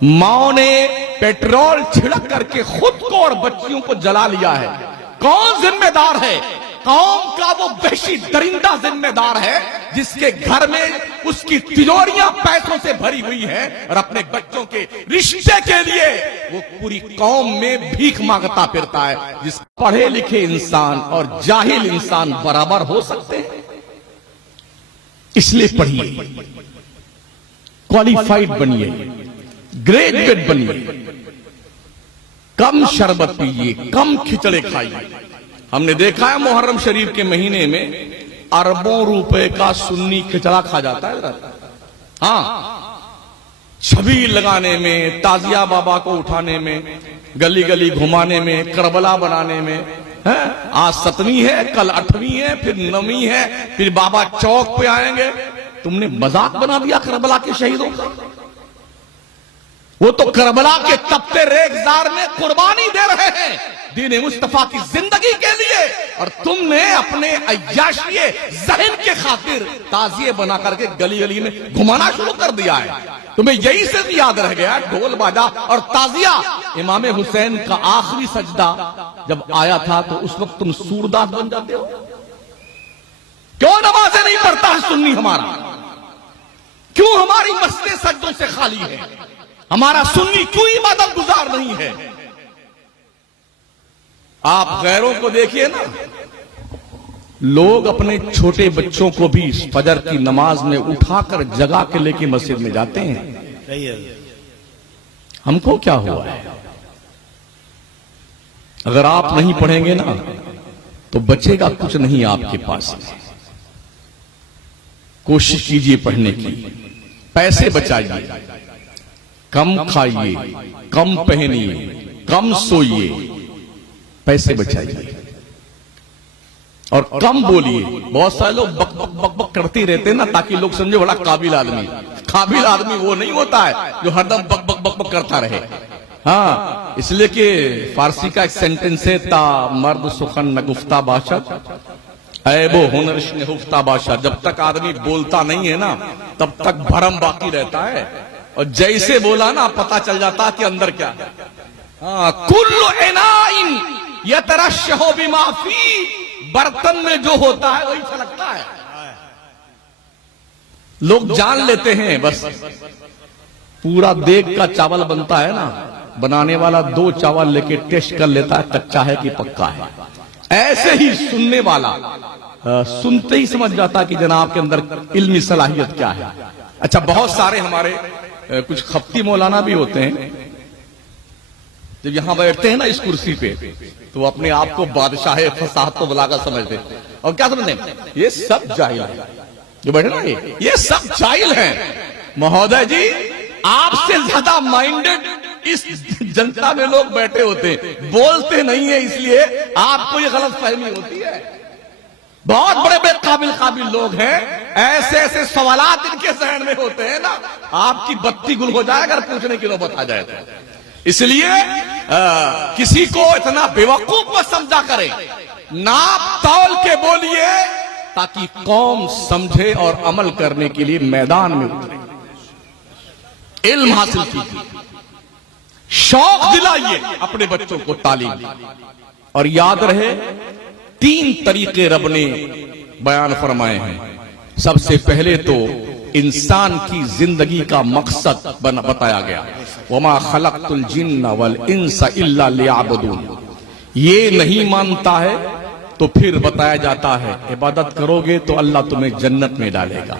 माओ ने पेट्रोल छिड़क करके खुद को और बच्चियों को जला लिया है। कौन जिम्मेदार है? कौम का वो वहशी दरिंदा जिम्मेदार है जिसके घर में उसकी तिजोरियां पैसों से भरी हुई है और अपने बच्चों के रिश्ते के लिए वो पूरी कौम में भीख मांगता फिरता है। जिस पढ़े लिखे इंसान और जाहिल इंसान बराबर हो सकते हैं, इसलिए पढ़िए, क्वालिफाइड बनिए, ग्रेजुएट बनिए, कम शरबत पीजिए, कम खिचड़े खाइए। हमने देखा है मुहर्रम शरीफ के महीने में अरबों रुपए का सुन्नी खिचड़ा खा जाता है। हाँ, छबील लगाने में, ताजिया बाबा को उठाने में, गली गली घुमाने में, करबला बनाने में। है आज 7वीं है, कल 8वीं है, फिर 9वीं है, फिर बाबा चौक पे आएंगे। तुमने मजाक बना दिया करबला के शहीदों का। वो तो करबला के तपते रेगजार में कुर्बानी दे रहे हैं दीन मुस्तफा की जिंदगी के लिए, और तुमने अपने अय्याशी जहन के खातिर ताजिए बना करके गली गली में घुमाना शुरू कर दिया है। तुम्हें यही सिर्फ याद रह गया ढोल बाजा और ताजिया। इमाम हुसैन का आखिरी सजदा जब आया था तो उस वक्त तुम सूरदास बन जाते हो। क्यों नमाजें नहीं पढ़ता है सुन्नी हमारा? क्यों हमारी मस्जिदें सजदों से खाली है? हमारा सुन्नी क्यों इबादत गुजार नहीं है? आप गैरों को देखिए ना, लोग अपने छोटे बच्चों को भी फजर की नमाज में उठाकर जगा के लेके मस्जिद में जाते हैं। हमको क्या हुआ है? अगर आप नहीं पढ़ेंगे ना तो बचेगा कुछ नहीं आपके पास। कोशिश कीजिए पढ़ने की, पैसे बचाइए, कम खाइए, कम पहनिए, कम सोइए, पैसे बचाइए और कम बोलिए। बहुत सारे लोग बक बक बक बक करते रहते हैं ना ताकि लोग समझे बड़ा काबिल आदमी। काबिल आदमी वो नहीं होता है जो हरदम बक बक बक बक करता रहे। हाँ, इसलिए कि फारसी का एक सेंटेंस है, ता मर्द सुखन न गुफ्ता बादशाह, ऐबो हुनर ने हुफ्ता बादशाह। जब तक आदमी बोलता नहीं है ना तब तक भरम बाकी रहता है, और जैसे बोला ना पता चल जाता कि अंदर क्या है। हाँ, कुल्लु इनाइन यतरशहु बिमा फी, बर्तन में जो होता है वही छलकता है। लोग जान लेते हैं बस पूरा देग का चावल बनता है ना, बनाने वाला 2 चावल लेके टेस्ट कर लेता है कच्चा है कि पक्का है। ऐसे ही सुनने वाला सुनते ही समझ जाता है कि जनाब के अंदर इल्मी सलाहियत क्या है। अच्छा, बहुत सारे हमारे कुछ खप्ती मौलाना भी होते हैं, जब यहां बैठते हैं ना इस कुर्सी पे तो अपने आप को बादशाह फसाहत तो बुलाकर समझते और क्या समझते हैं, ये सब जाहिल है जो बैठे ना, ये सब जाहिल हैं। महोदय जी, आपसे ज्यादा माइंडेड इस जनता में लोग बैठे होते हैं, बोलते नहीं है इसलिए आपको ये गलत फहमी होती है। बहुत बड़े बड़े काबिल लोग हैं, ऐसे ऐसे सवालात इनके जहन में होते हैं ना, आपकी बत्ती गुल हो जाए अगर पूछने की नौबत आ जाए तो। इसलिए किसी को इतना बेवकूफ मत समझा करें, नाप तौल के बोलिए ताकि कौम समझे और अमल करने के लिए मैदान में उतरे। इल्म हासिल कीजिए, शौक दिलाइए अपने बच्चों को तालीम, और याद रहे 3 तरीके रब ने बयान फरमाए हैं। सबसे पहले तो इंसान की जिंदगी का मकसद बताया गया, वमा खलक़तुल जिन्ना वल इंसा इल्ला लियअबुदून। ये नहीं मानता है तो फिर बताया जाता है इबादत करोगे तो अल्लाह तुम्हें जन्नत में डालेगा,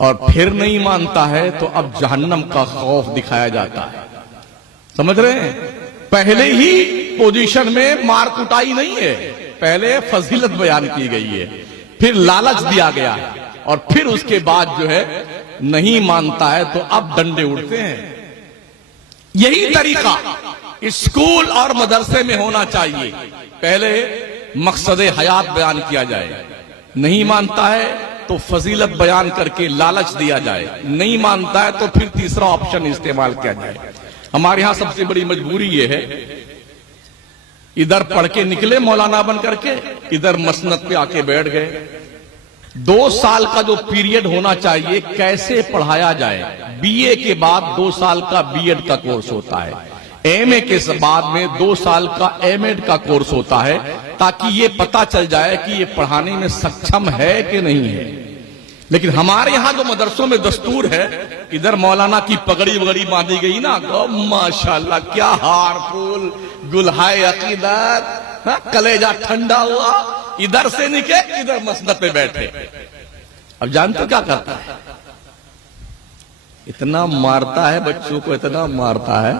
और फिर नहीं मानता है तो अब जहन्नम का खौफ दिखाया जाता है। समझ रहे हैं? पहले ही पोजीशन में मार कुटाई नहीं है, पहले फजीलत बयान की गई है, फिर लालच दिया गया है, और फिर उसके बाद जो है नहीं मानता है तो अब डंडे उड़ते हैं। यही तरीका स्कूल और मदरसे में होना चाहिए। पहले मकसद हयात बयान किया जाए, नहीं मानता है तो फजीलत बयान करके लालच दिया जाए, नहीं मानता है तो फिर तीसरा ऑप्शन इस्तेमाल किया जाए। हमारे यहां सबसे बड़ी मजबूरी ये है, इधर पढ़ के निकले मौलाना बन करके, इधर मसनद पे आके बैठ गए। 2 साल का जो पीरियड होना चाहिए, कैसे पढ़ाया जाए। बीए के बाद 2 साल का बीएड का कोर्स होता है, एमए के बाद में 2 साल का एमएड का कोर्स होता है, ताकि ये पता चल जाए कि ये पढ़ाने में सक्षम है कि नहीं है। लेकिन हमारे यहां जो मदरसों में दस्तूर है, इधर मौलाना की पगड़ी वगड़ी बांधी गई ना, माशाल्लाह क्या हार फूल गुलहाय अकीदत, कलेजा ठंडा हुआ, इधर से निकले इधर मसनद पे बैठे। अब जानते क्या करता है, इतना मारता है बच्चों को, इतना मारता है,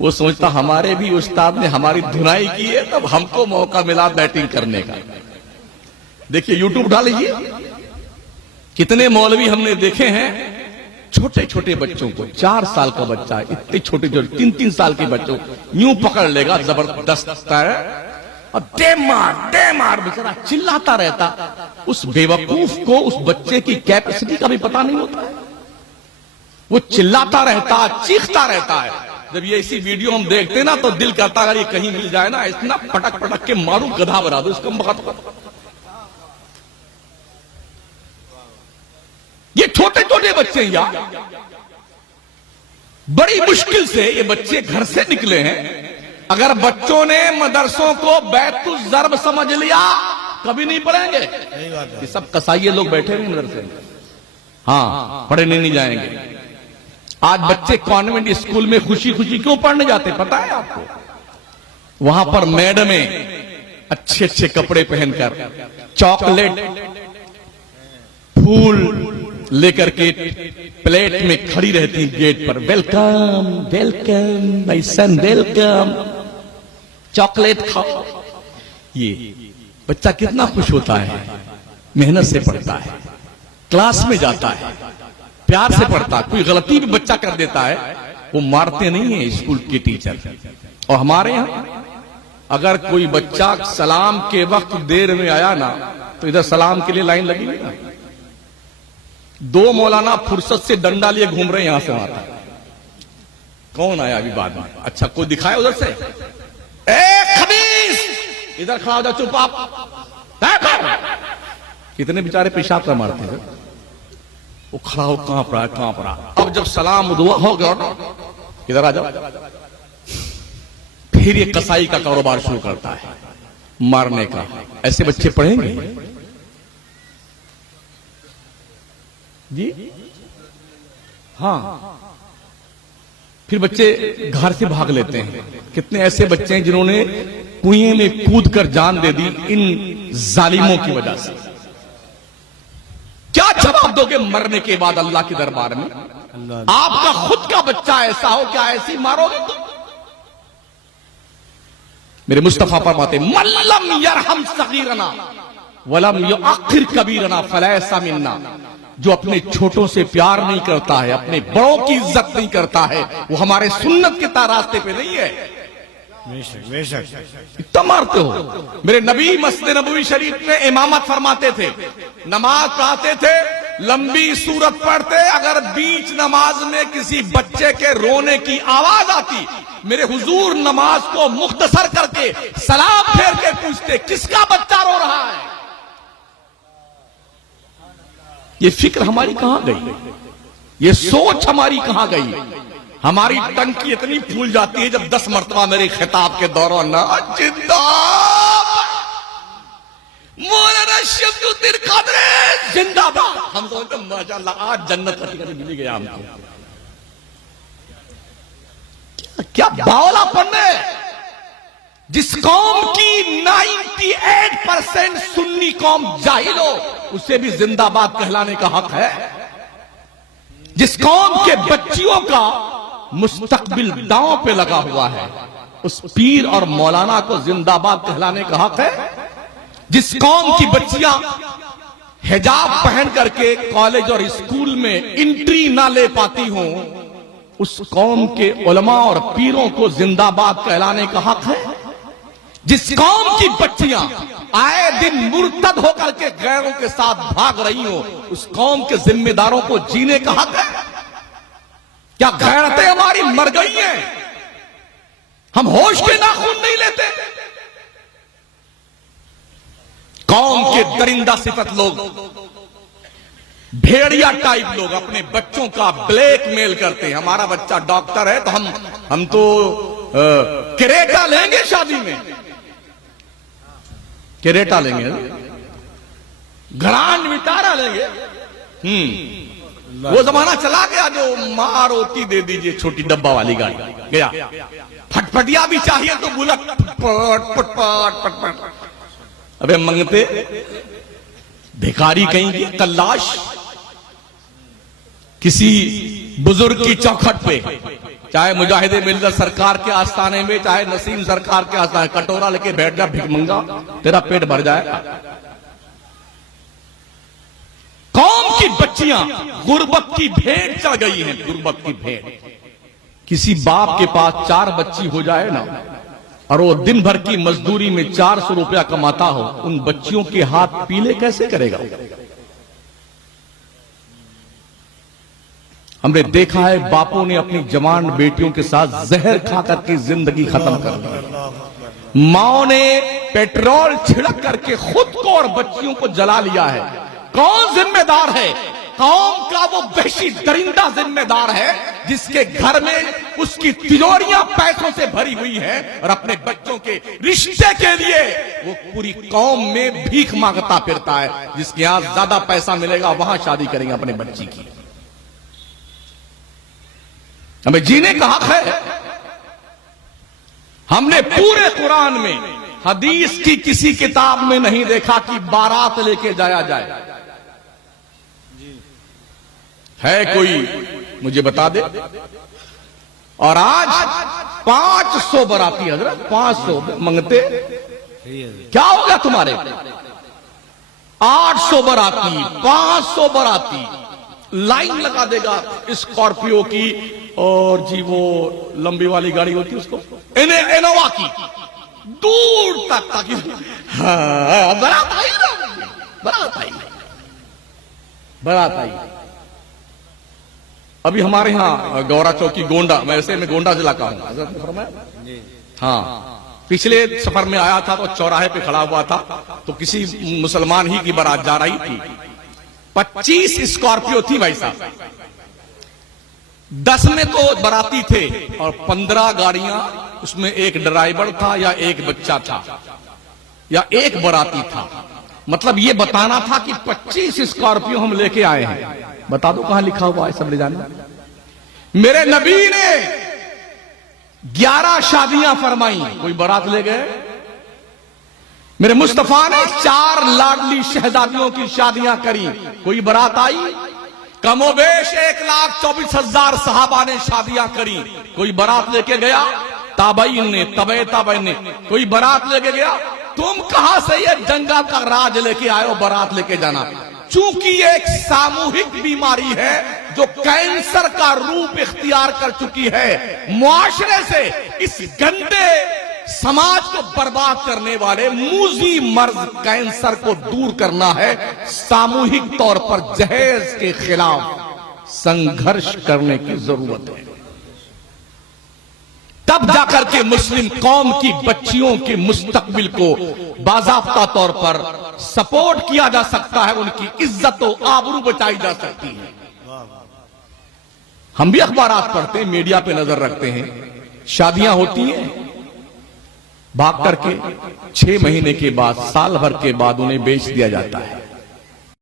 वो सोचता हमारे भी उस्ताद ने हमारी धुनाई की है, तब हमको मौका मिला बैटिंग करने का। देखिए यूट्यूब उठा लीजिए, कितने मौलवी हमने देखे हैं, छोटे छोटे बच्चों को, 4 साल का बच्चा है, इतने छोटे छोटे 3-3 साल के बच्चों यूं पकड़ लेगा, जबरदस्त है, और दे मार बेचारा चिल्लाता रहता। उस बेवकूफ को उस बच्चे की कैपेसिटी का भी पता नहीं होता है, वो चिल्लाता रहता, चीखता रहता है। जब ये ऐसी वीडियो हम देखते ना तो दिल करता अगर ये कहीं मिल जाए ना, इतना पटक पटक के मारू, गधा बना दो इसको। ये छोटे छोटे बच्चे यार, बड़ी मुश्किल से ये बच्चे घर से निकले हैं। अगर बच्चों ने मदरसों को बैतुल ज़र्ब समझ लिया, कभी नहीं पढ़ेंगे। ये सब कसाईये लोग बैठे हैं मदरसे में, हाँ पढ़ने नहीं जाएंगे। आज बच्चे कॉन्वेंट स्कूल में खुशी खुशी क्यों पढ़ने जाते पता है आपको? वहां पर मैडमें अच्छे अच्छे कपड़े पहनकर, चॉकलेट, फूल लेकर के प्लेट में खड़ी रहती गेट पर, welcome welcome my son welcome, chocolate खाओ। ये बच्चा कितना खुश होता है, मेहनत से पढ़ता है, क्लास में जाता है, प्यार से पढ़ता है। कोई गलती भी बच्चा कर देता है, वो मारते नहीं है स्कूल के टीचर। और हमारे यहां अगर कोई बच्चा सलाम के वक्त देर में आया ना, तो इधर सलाम के लिए लाइन लगी हुई ना, 2 मौलाना फुर्सत से डंडा लिए घूम रहे हैं यहां से वहां तक। कौन आया अभी बाद में? अच्छा कोई दिखाए उधर से, ए खबीस इधर खड़ा हो जाओ, चुप आप। कितने बेचारे पेशाब कर मारते हैं, वो खड़ा हो, कहां पड़ा। अब जब सलाम दुआ हो गया ना, इधर आ जाओ, फिर ये कसाई का कारोबार शुरू करता है, मारने का। ऐसे बच्चे पढ़ेंगे जी? हाँ, फिर बच्चे घर से भाग लेते हैं। कितने ऐसे बच्चे हैं जिन्होंने कुएं में कूद कर जान दे दी इन जालिमों की वजह से। क्या जवाब दोगे मरने के बाद अल्लाह के दरबार में? आपका खुद का बच्चा ऐसा हो, क्या ऐसी मारोगे तुम? मेरे मुस्तफा फरमाते, मल्लम यरहम सगीरना वलम युअखिर कबीरना फलैसा मिन्ना। जो अपने छोटों से प्यार नहीं करता है, अपने बड़ों की इज्जत नहीं करता है, वो हमारे सुन्नत के रास्ते पे नहीं है। बेशक इतना मारते हो। मेरे नबी मस्जिद नबवी शरीफ में इमामत फरमाते थे, नमाज पढ़ाते थे, लंबी सूरत पढ़ते, अगर बीच नमाज में किसी बच्चे के रोने की आवाज आती, मेरे हुजूर नमाज को मुख्तसर करके सलाम फेर के पूछते, किसका बच्चा रो रहा है? ये फिक्र हमारी कहां गई? ये सोच हमारी कहां गई? हमारी टंकी इतनी फूल जाती है जब 10 मरतबा मेरे खिताब के दौरान ना मौलाना शमसुद्दीन कादरी जिंदाबाद, हम सोचते माशाअल्लाह आज जन्नत का टिकट मिल गया हमको। क्या बावला पन्ने। जिस कौम की 98% सुन्नी कौम जाहिल हो, उसे भी जिंदाबाद कहलाने का हक है। जिस कौम के बच्चियों का मुस्तकबिल दांव पे लगा हुआ है, उस पीर और मौलाना को जिंदाबाद कहलाने का हक है। जिस कौम की बच्चियां हिजाब पहन करके कॉलेज और स्कूल में एंट्री ना ले पाती हों, उस कौम के उलमा और पीरों को जिंदाबाद कहलाने का हक है। जिस कौम की बच्चियां आए दिन मुर्तद होकर के गैरों के साथ भाग रही हो, उस कौम के जिम्मेदारों को जीने का हक है। क्या गैरतें हमारी मर गई हैं? हम होश के नाखून नहीं लेते? कौम के दरिंदा सिफत लोग, भेड़िया टाइप लोग अपने बच्चों का ब्लैकमेल करते हैं। हमारा बच्चा डॉक्टर है तो हम तो क्रेटा लेंगे, शादी में क्रेटा लेंगे, ग्रांड विटारा लेंगे। वो जमाना चला गया जो माँ रोटी दे दीजिए, छोटी डब्बा वाली गाड़ी गया। फटफटिया भी चाहिए तो बुलेट पट पट पट पट पट। अबे मंगते भिखारी कहीं की कल्लाश किसी बुजुर्ग की चौखट पे, चाहे मुजाहिदे मिल्लत सरकार के आस्थाने में, चाहे नसीम सरकार के आस्थाने, कटोरा लेके बैठ जा भिखमंगा, तेरा पेट भर जाएगा। कौम की बच्चियां गुर्बत की भेंट चढ़ गई हैं, गुर्बत की भेंट। किसी बाप के पास 4 बच्ची हो जाए ना, और वो दिन भर की मजदूरी में 400 रुपया कमाता हो, उन बच्चियों के हाथ पीले कैसे करेगा? हमने देखा है बापों ने अपनी जवान बेटियों के साथ जहर खा करके जिंदगी खत्म कर दी। माओ ने पेट्रोल छिड़क करके खुद को और बच्चियों को जला लिया है। कौन जिम्मेदार है? कौम का वो वहशी दरिंदा जिम्मेदार है जिसके घर में उसकी तिजोरियां पैसों से भरी हुई है और अपने बच्चों के रिश्ते के लिए वो पूरी कौम में भीख मांगता फिरता है। जिसके यहां ज्यादा पैसा मिलेगा वहां शादी करेंगे अपने बच्ची की। हमें जीने का हक है। हमने पूरे कुरान में, हदीस की किसी किताब में नहीं देखा कि बारात लेके जाया जाए। है कोई मुझे बता दे। और आज 500 बराती हजरत, 500 मंगते क्या हो गया तुम्हारे? 800 बराती, 500 बराती, लाइन लगा देगा स्कॉर्पियो की और जी वो लंबी वाली गाड़ी होती है उसको, इनोवा की, दूर तक, ताकि बारात आई ना, बारात आई, बारात आई। अभी हमारे यहाँ गौरा चौकी गोंडा, वैसे मैं गोंडा जिला का हूं। हाँ, पिछले सफर में आया था तो चौराहे पे खड़ा हुआ था, तो किसी मुसलमान ही की बारात जा रही थी। 25 स्कॉर्पियो थी भाई साहब, 10 में तो बराती थे और 15 गाड़ियां, उसमें एक ड्राइवर था या एक बच्चा था या एक बराती था। मतलब ये बताना था कि 25 स्कॉर्पियो हम लेके आए हैं। बता दो कहां लिखा हुआ है, सब ले जाना। मेरे नबी ने 11 शादियां फरमाई, कोई बारात ले गए? मेरे मुस्तफा ने 4 लाडली शहजादियों की शादियां करी, कोई बारात आई? कमोबेश 1,24,000 सहाबा ने शादियां करी, कोई बारात लेके गया? ताबईन ने, तबे ताबईन ने, कोई बारात लेके गया? तुम कहां से ये जंगा का राज लेके आए हो बारात लेके जाना? चूंकि ये एक सामूहिक बीमारी है जो कैंसर का रूप इख्तियार कर चुकी है, मुआशरे से इस गंदे समाज को बर्बाद करने वाले मूजी मर्ज कैंसर को दूर करना है। सामूहिक तौर पर जहेज के खिलाफ संघर्ष करने की जरूरत है। तब जाकर के मुस्लिम कौम की बच्चियों के मुस्तकबिल को बाज़ाब्ता तौर पर सपोर्ट किया जा सकता है, उनकी इज्जत और आबरू बचाई जा सकती है। हम भी अखबारात पढ़ते हैं, मीडिया पे नजर रखते हैं, शादियां होती हैं, भाग करके 6 महीने के बाद, साल भर के बाद उन्हें बेच दिया जाता है।